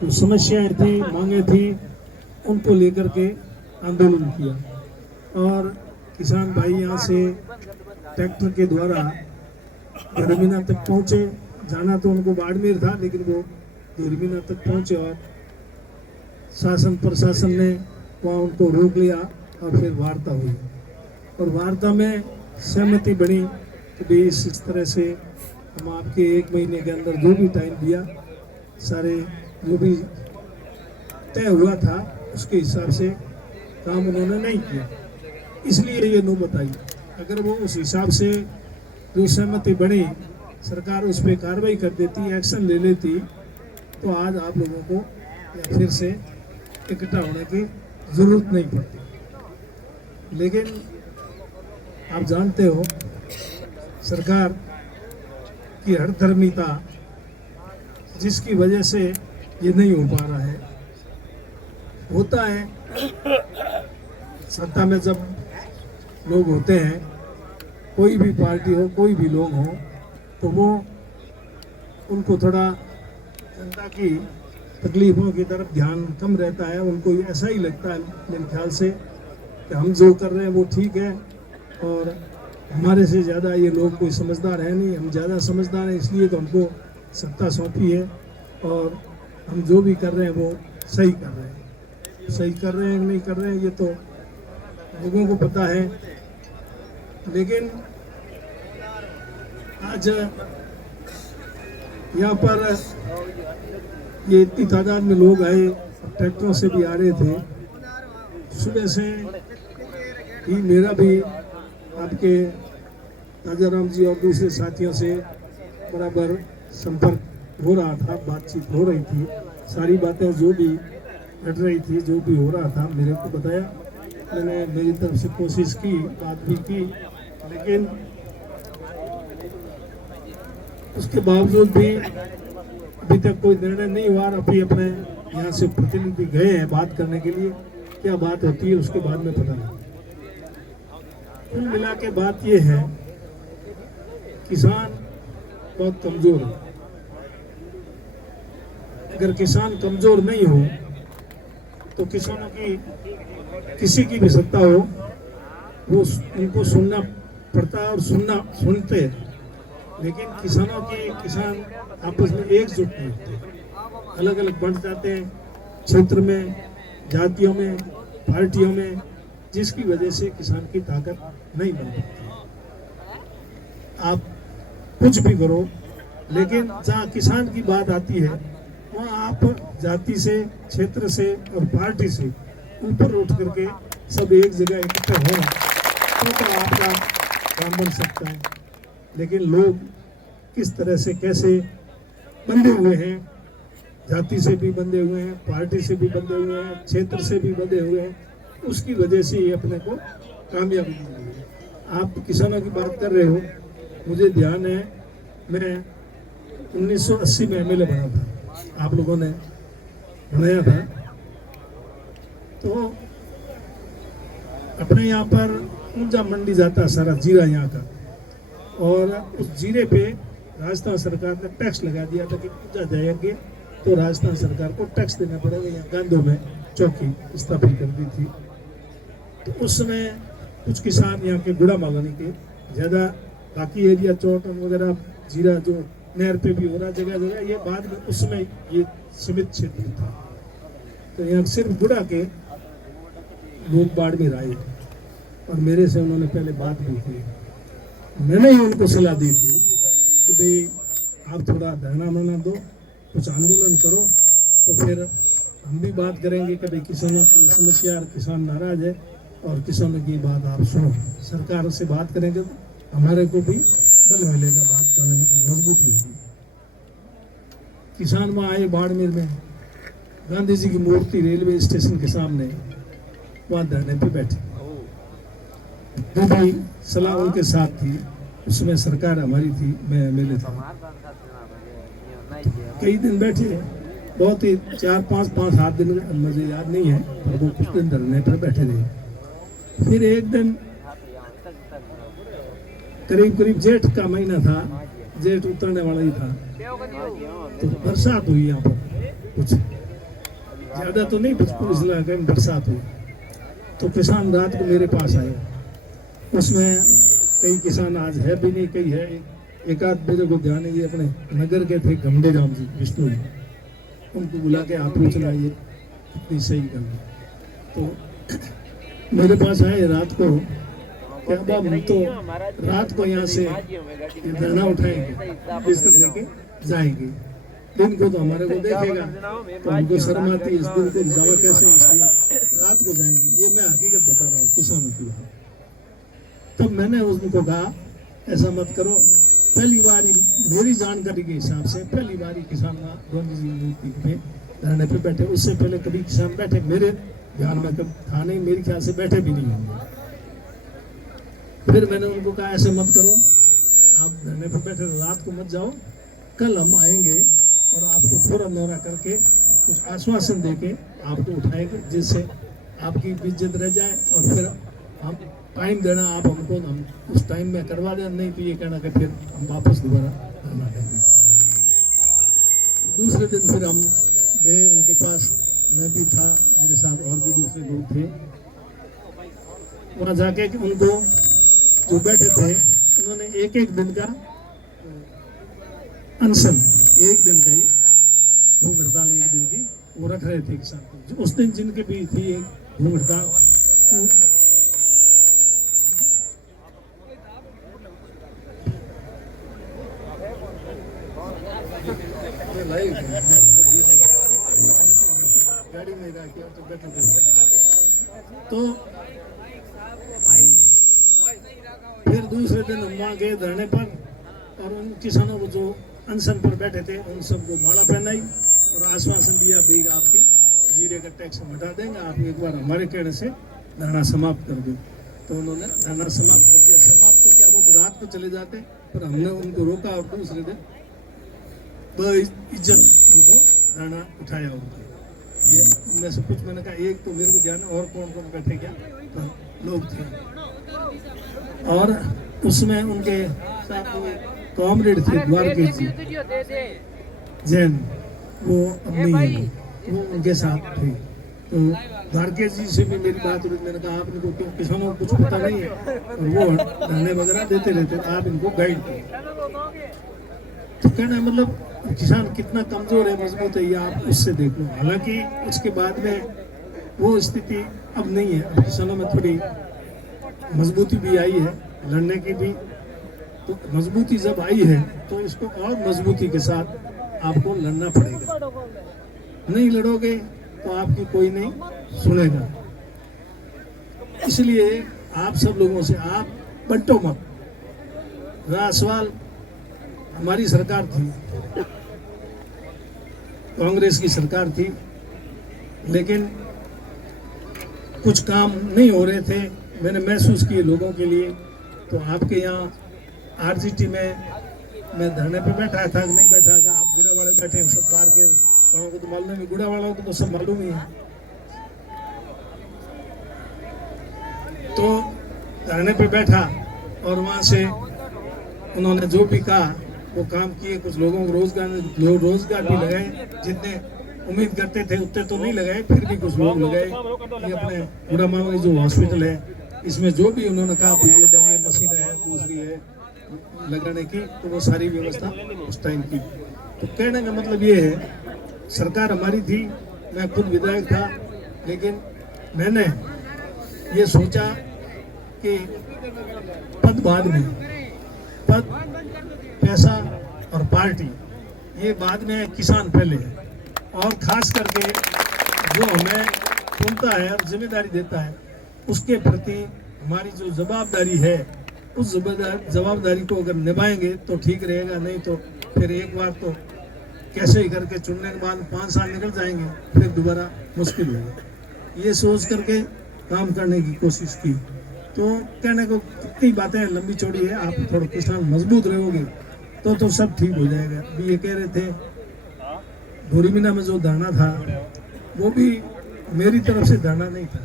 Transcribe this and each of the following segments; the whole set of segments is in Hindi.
जो समस्याएं थी, मांगे थी, उनको लेकर के आंदोलन किया। और किसान भाई यहाँ से ट्रैक्टर के द्वारा धर्मीना तक पहुंचे। जाना तो उनको बाड़मेर था, लेकिन वो धर्मीना तक पहुंचे और शासन प्रशासन ने वहाँ उनको रोक लिया और फिर वार्ता हुई। और वार्ता में सहमति बनी कि भाई इस तरह से हम आपके 1 महीने के अंदर जो भी टाइम दिया, सारे जो भी तय हुआ था उसके हिसाब से काम उन्होंने नहीं किया, इसलिए ये नौबत आई। अगर वो उस हिसाब से जो सहमति बनी, सरकार उस पर कार्रवाई कर देती, एक्शन ले लेती, तो आज आप लोगों को फिर से इकट्ठा होने की जरूरत नहीं पड़ती। लेकिन आप जानते हो सरकार की हठधर्मिता, जिसकी वजह से ये नहीं हो पा रहा है। होता है सत्ता में जब लोग होते हैं, कोई भी पार्टी हो, कोई भी लोग हो, तो वो उनको थोड़ा जनता की तकलीफों की तरफ ध्यान कम रहता है। उनको ऐसा ही लगता है मेरे ख्याल से कि हम जो कर रहे हैं वो ठीक है, और हमारे से ज़्यादा ये लोग कोई समझदार है नहीं, हम ज़्यादा समझदार हैं, इसलिए तो हमको सत्ता सौंपी है, और हम जो भी कर रहे हैं वो सही कर रहे हैं। सही कर रहे हैं कि नहीं कर रहे हैं ये तो लोगों को पता है। लेकिन आज यहाँ पर ये इतनी तादाद में लोग आए, ट्रैक्टरों से भी आ रहे थे। सुबह से ही मेरा भी आपके राजाराम जी और दूसरे साथियों से बराबर संपर्क हो रहा था, बातचीत हो रही थी। सारी बातें जो भी घट रही थी, जो भी हो रहा था, मेरे को बताया। मैंने मेरी तरफ से कोशिश की, बात भी की, लेकिन उसके बावजूद भी अभी तक कोई निर्णय नहीं हुआ। अभी अपने यहाँ से प्रतिनिधि गए हैं बात करने के लिए, क्या बात होती है उसके बाद में पता नहीं। कुल मिला के बात ये है, किसान बहुत कमजोर है। अगर किसान कमजोर नहीं हो तो किसानों की किसी की भी सत्ता हो, वो उनको सुनना पड़ता है और सुनते हैं। लेकिन किसान आपस में एकजुट नहीं होते, अलग अलग बंट जाते हैं क्षेत्र में, जातियों में, पार्टियों में, जिसकी वजह से किसान की ताकत नहीं बन पाती। आप कुछ भी करो, लेकिन जहाँ किसान की बात आती है वहाँ आप जाति से, क्षेत्र से और पार्टी से ऊपर उठ करके सब एक जगह इकट्ठे होना, तो आपका काम बन सकता है। लेकिन लोग किस तरह से कैसे बंधे हुए हैं, जाति से भी बंधे हुए हैं, पार्टी से भी बंधे हुए हैं, क्षेत्र से भी बंधे हुए हैं, उसकी वजह से ये अपने को कामयाबी मिली है। आप किसानों की बात कर रहे हो, मुझे ध्यान है मैं 1980 में एमएलए बना था, आप लोगों ने बनाया था। तो अपने यहाँ पर ऊंचा मंडी जाता सारा जीरा यहाँ का, और उस जीरे पे राजस्थान सरकार ने टैक्स लगा दिया था कि ऊंचा जाएंगे तो राजस्थान सरकार को टैक्स देना पड़ेगा। यहाँ गांधो में चौकी स्थापित कर दी थी। तो उस समय कुछ किसान यहाँ के गुड़ा मांगनी के ज़्यादा, बाकी एरिया चौटन वगैरह जीरा जो नहर पे भी हो रहा जगह जगह, ये बाद में उस समय ये सीमित क्षेत्र था। तो यहाँ सिर्फ गुड़ा के लोग बाड़मेर आए और मेरे से उन्होंने पहले बात भी की। मैंने ही उनको सलाह दी थी कि भाई आप थोड़ा धरना मरना दो, कुछ आंदोलन करो, तो फिर हम भी बात करेंगे कि भाई किसानों की समस्या, किसान नाराज है और किसानों की बात आप सुनो। सरकार से बात करेंगे तो हमारे को भी बल मिलेगा, बात करने में मजबूती होगी। किसान वहाँ आए बाड़मेर में, गांधी जी की मूर्ति रेलवे स्टेशन के सामने, वहाँ धरने पे बैठे। जो भी सलाह उनके साथ थी, उसमें सरकार हमारी थी, मैं एमएलए था। कई दिन बैठे, बहुत ही 4-5 दिन, मुझे याद नहीं है, पर वो कुछ दिन धरने पर बैठे रहे। फिर एक दिन करीब जेठ का महीना था, जेठ उतरने वाला ही था, तो बरसात हुई यहाँ पर कुछ, ज़्यादा तो नहीं, पूरे इलाके में बरसात हुई तो किसान रात को मेरे पास आए। उसमें कई किसान आज है भी नहीं, कई है, एक आध मेरे को ध्यान है, ये अपने नगर के थे गमडे राम जी विष्णु जी, उनको बुला के आप पूछना ये कितनी सही कर। तो मेरे पास आए रात को, क्या बाबा हम तो रात को यहाँ से धरना उठाएंगे, बिस्तर लेके जाएंगे, दिन को तो हमारे को देखेगा, तो हमको शर्म आती है, इस दिन को जाओ कैसे, इसलिए रात को जाएंगे। ये मैं हकीकत बता रहा हूँ किसानों की बात। तब मैंने उनको कहा ऐसा मत करो। पहली बार मेरी जानकारी के हिसाब से पहली बार किसान में धरने पे बैठे, उससे पहले कभी किसान बैठे मेरे ध्यान में कभी था नहीं, मेरे ख्याल से बैठे भी नहीं होंगे। फिर मैंने उनको कहा ऐसे मत करो, आप धरने पे बैठे रात को मत जाओ, कल हम आएंगे और आपको थोड़ा नौरा करके कुछ आश्वासन देके आपको उठाएंगे, जिससे आपकी इज्जत रह जाए, और फिर हम टाइम देना आप हमको, हम उस टाइम में करवा देना, नहीं तो ये कहना कि फिर हम वापस दोबारा धरना देंगे। दूसरे दिन फिर हम गए उनके पास, मैं भी था, मेरे साथ और भी दूसरे लोग थे। वहाँ जाके उनको जो बैठे थे उन्होंने एक एक दिन का अनशन, एक दिन का ही भूख हड़ताल, एक दिन की वो रख रहे थे किसान को। उस दिन जिनके भी थी एक भूख हड़ताल, गाड़ी में तो बैठे थे। तो फिर दूसरे दिन हम वहाँ गए धरने पर, और उन किसानों को जो अनशन पर बैठे थे उन सबको माला पहनाई और आश्वासन दिया भी आपके जीरे का टैक्स हम हटा देंगे, आप एक बार हमारे कहने से धरना समाप्त कर दो। तो उन्होंने धरना समाप्त कर दिया। समाप्त तो क्या, वो तो रात को चले जाते, पर हमने उनको रोका और दूसरे दिन इज्जत उनको धरना उठाया। उनको ये उनमें से कुछ मैंने कहा, एक तो मेरे को ध्यान और कौन कौन बैठे क्या तो लोग थे, और उसमें उनके साथ कॉमरेड थे द्वारकेश जी जैन, वो अपनी वो उनके साथ थे। तो द्वारकेश जी से भी मेरी बात हुई, मैंने कहा आप इनको क्यों, किसानों को कुछ पता नहीं है और वो धरने वगैरह देते रहते, आप इनको गाइड करें। तो कहना मतलब किसान कितना कमजोर है, मजबूत है, ये आप उससे देख लो। हालांकि उसके बाद में वो स्थिति अब नहीं है, अब किसानों में थोड़ी मजबूती भी आई है, लड़ने की भी। तो मजबूती जब आई है तो इसको और मजबूती के साथ आपको लड़ना पड़ेगा। नहीं लड़ोगे तो आपकी कोई नहीं सुनेगा। इसलिए आप सब लोगों से आप बंटो मत। रहा सवाल, हमारी सरकार थी, कांग्रेस की सरकार थी, लेकिन कुछ काम नहीं हो रहे थे, मैंने महसूस किए लोगों के लिए। तो आपके यहाँ आरजीटी में मैं धरने पे बैठा था, नहीं बैठा था, आप गुड़ा वाले बैठे हैं, सब बाहर के को तो मालूम है, गुड़ा वालों को तो सब मालूम ही है। तो धरने पे बैठा और वहाँ से उन्होंने जो भी कहा वो काम किए, कुछ लोगों को रोजगार भी लगाए, जितने उम्मीद करते थे उतने तो नहीं लगाए, फिर भी कुछ लोग लगाए। ये अपने गुड़ा मामा जो हॉस्पिटल है, इसमें जो भी उन्होंने कहा भी ये देंगे, मशीन है, दूसरी है लगाने की, तो वो सारी व्यवस्था उस टाइम की। तो कहने का मतलब ये है, सरकार हमारी थी, मैं खुद विधायक था, लेकिन मैंने ये सोचा कि पद बाद में, पद पैसा और पार्टी ये बाद में, किसान पहले है। और खास करके जो हमें चुनता है और जिम्मेदारी देता है, उसके प्रति हमारी जो जवाबदारी है, उस जवाबदारी को अगर निभाएंगे तो ठीक रहेगा, नहीं तो फिर एक बार तो कैसे ही करके चुनने के बाद 5 साल निकल जाएंगे, फिर दोबारा मुश्किल होगा। ये सोच करके काम करने की कोशिश की। तो कहने को कितनी बातें लंबी चौड़ी है, आप थोड़ा किसान मजबूत रहोगे तो सब ठीक हो जाएगा। अभी ये कह रहे थे धोरीमीना में जो धरना था वो भी मेरी तरफ से धरना नहीं था,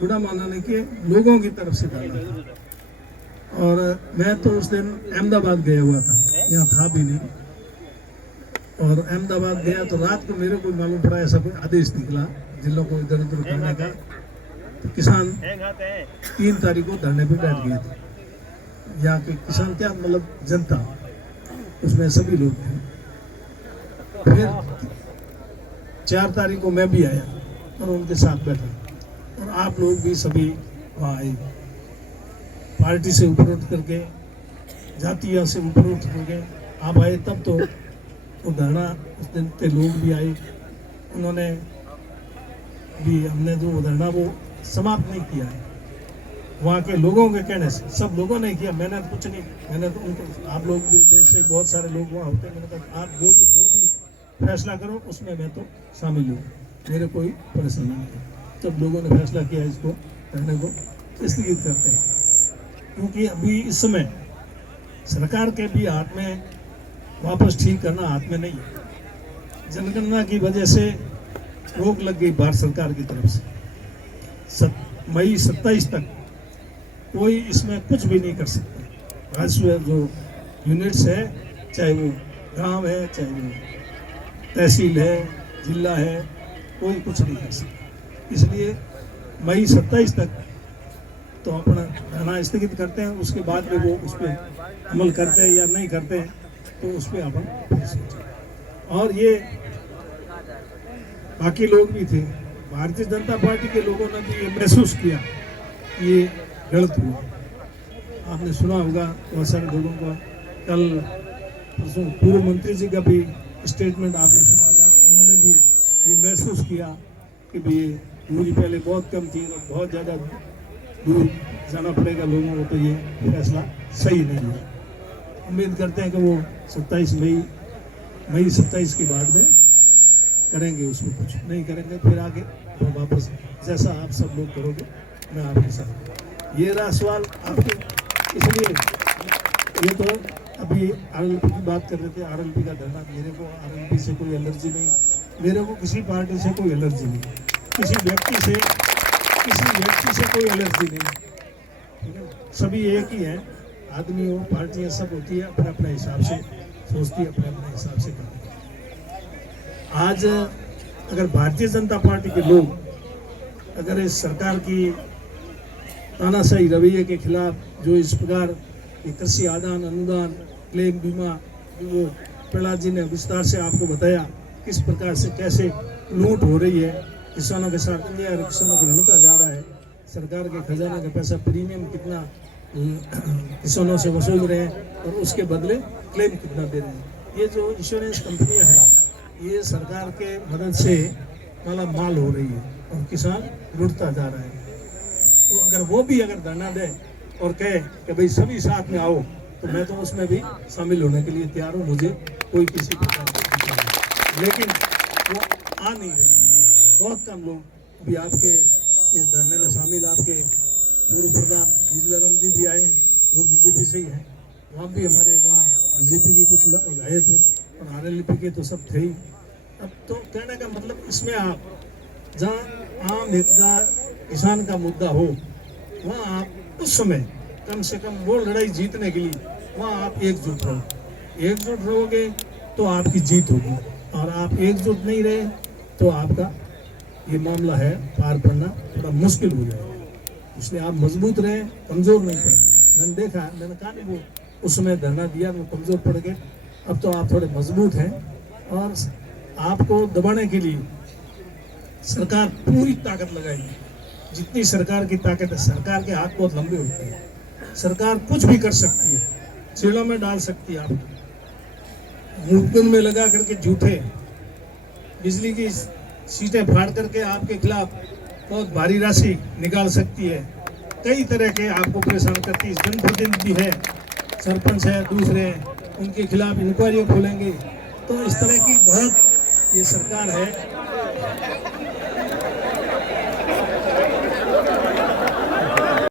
बुरा माना नहीं कि लोगों की तरफ से धरना था। और मैं तो उस दिन अहमदाबाद गया हुआ था, यहाँ था भी नहीं। और अहमदाबाद गया तो रात को मेरे को मालूम पड़ा ऐसा कोई आदेश निकला जिलों को इधर उधर करने का। तो किसान 3 तारीख को धरने पे बैठ गए थे। यहाँ के किसान क्या मतलब जनता, उसमें सभी लोग थे। फिर 4 तारीख को मैं भी आया और उनके साथ बैठा और आप लोग भी सभी वहाँ आए। पार्टी से ऊपर उठ करके, जातियाँ से ऊपर उठ करके आप आए, तब तो वो धरना उस दिन के लोग भी आए। उन्होंने भी, हमने जो धरना वो समाप्त नहीं किया है वहाँ के लोगों के कहने से। सब लोगों ने किया, मैंने तो कुछ नहीं, मैंने तो उनको, आप लोग भी देश से बहुत सारे लोग वहाँ होते हैं, मैंने कहा आप लोग जो भी फैसला करो उसमें मैं तो शामिल हूँ, मेरे कोई परेशानी नहीं है। सब लोगों ने फैसला किया इसको धरने को स्थगित करते हैं, क्योंकि अभी इस समय सरकार के भी हाथ में वापस ठीक करना हाथ में नहीं है। जनगणना की वजह से रोक लग गई भारत सरकार की तरफ से। मई 27 तक कोई इसमें कुछ भी नहीं कर सकता। राजस्व जो यूनिट्स है, चाहे वो गांव है, चाहे वो तहसील है, जिला है, कोई कुछ नहीं कर सकता। इसलिए मई 27 तक तो अपना धरना स्थगित करते हैं। उसके बाद में वो उस पर अमल करते हैं या नहीं करते हैं तो उस पर अपन। और ये बाकी लोग भी थे, भारतीय जनता पार्टी के लोगों ने भी ये महसूस किया कि ये गलत हुआ। आपने सुना होगा बहुत सारे लोगों का, कल परसों पूर्व मंत्री जी का भी स्टेटमेंट आपने सुना होगा। उन्होंने भी ये महसूस किया कि भाई दूरी पहले बहुत कम थी और बहुत ज़्यादा दूर जाना पड़ेगा लोगों को, तो ये फैसला सही नहीं है। उम्मीद करते हैं कि वो 27 मई 27 के बाद में करेंगे, उसमें कुछ नहीं करेंगे फिर आगे तो वापस जैसा आप सब लोग करोगे मैं आपके साथ। ये रहा सवाल आपके, इसलिए ये तो अभी आरएलपी की बात कर रहे थे। आरएलपी का धरना, मेरे को आरएलपी से कोई एलर्जी नहीं, मेरे को किसी पार्टी से कोई एलर्जी नहीं, किसी व्यक्ति से कोई एलर्जी नहीं, ठीक है। सभी एक ही हैं, आदमी हो, पार्टियां सब होती है, अपने अपने हिसाब से सोचती है, अपने अपने हिसाब से करती है। आज अगर भारतीय जनता पार्टी के लोग अगर इस सरकार की तानाशाही रवैये के खिलाफ जो इस प्रकार कृषि आदान अनुदान क्लेम बीमा, जो प्रहलाद जी ने विस्तार से आपको बताया किस प्रकार से कैसे लूट हो रही है किसानों के साथ, अन्याय किसानों को लूटा जा रहा है, सरकार के खजाना का पैसा प्रीमियम कितना किसानों से वसूल रहे हैं और उसके बदले क्लेम कितना दे रहे हैं। ये जो इंश्योरेंस कंपनियां हैं ये सरकार के मदद से माला माल हो रही है और किसान लुटता जा रहा है। तो अगर वो भी अगर धरना दे और कहे कि भाई सभी साथ में आओ, तो मैं तो उसमें भी शामिल होने के लिए तैयार हूँ, मुझे कोई किसी प्रकार की, लेकिन वो आ नहीं रहे। बहुत कम लोग भी आपके इस धरने में शामिल, आपके पूर्व प्रधान विजयलगम जी भी आए हैं, वो बीजेपी से ही हैं, वहाँ भी हमारे वहाँ बीजेपी के कुछ लोग आए थे और आरएलपी के तो सब थे ही। अब तो कहने का मतलब इसमें आप जहाँ आम हितगार किसान का मुद्दा हो वहाँ आप उस समय कम से कम वो लड़ाई जीतने के लिए वहाँ आप एकजुट रहोगे तो आपकी जीत होगी, और आप एकजुट नहीं रहे तो आपका ये मामला है पार पड़ना थोड़ा मुश्किल हो जाएगा। इसलिए आप मजबूत रहे, कमजोर नहीं पड़े। मैंने देखा, मैंने कहा नहीं वो उस समय धरना दिया वो कमजोर पड़ गए, अब तो आप थोड़े मजबूत हैं और आपको दबाने के लिए सरकार पूरी ताकत लगाएगी। जितनी सरकार की ताकत है, सरकार के हाथ बहुत लंबे होते हैं, सरकार कुछ भी कर सकती है, जेलों में डाल सकती है, आपको मुमकिन में लगा करके झूठे बिजली की सीटें फाड़ करके आपके खिलाफ बहुत भारी राशि निकाल सकती है, कई तरह के आपको परेशान करती है। जनप्रतिनिधि है, सरपंच है, दूसरे उनके खिलाफ इंक्वायरी खोलेंगे, तो इस तरह की बहुत ये सरकार है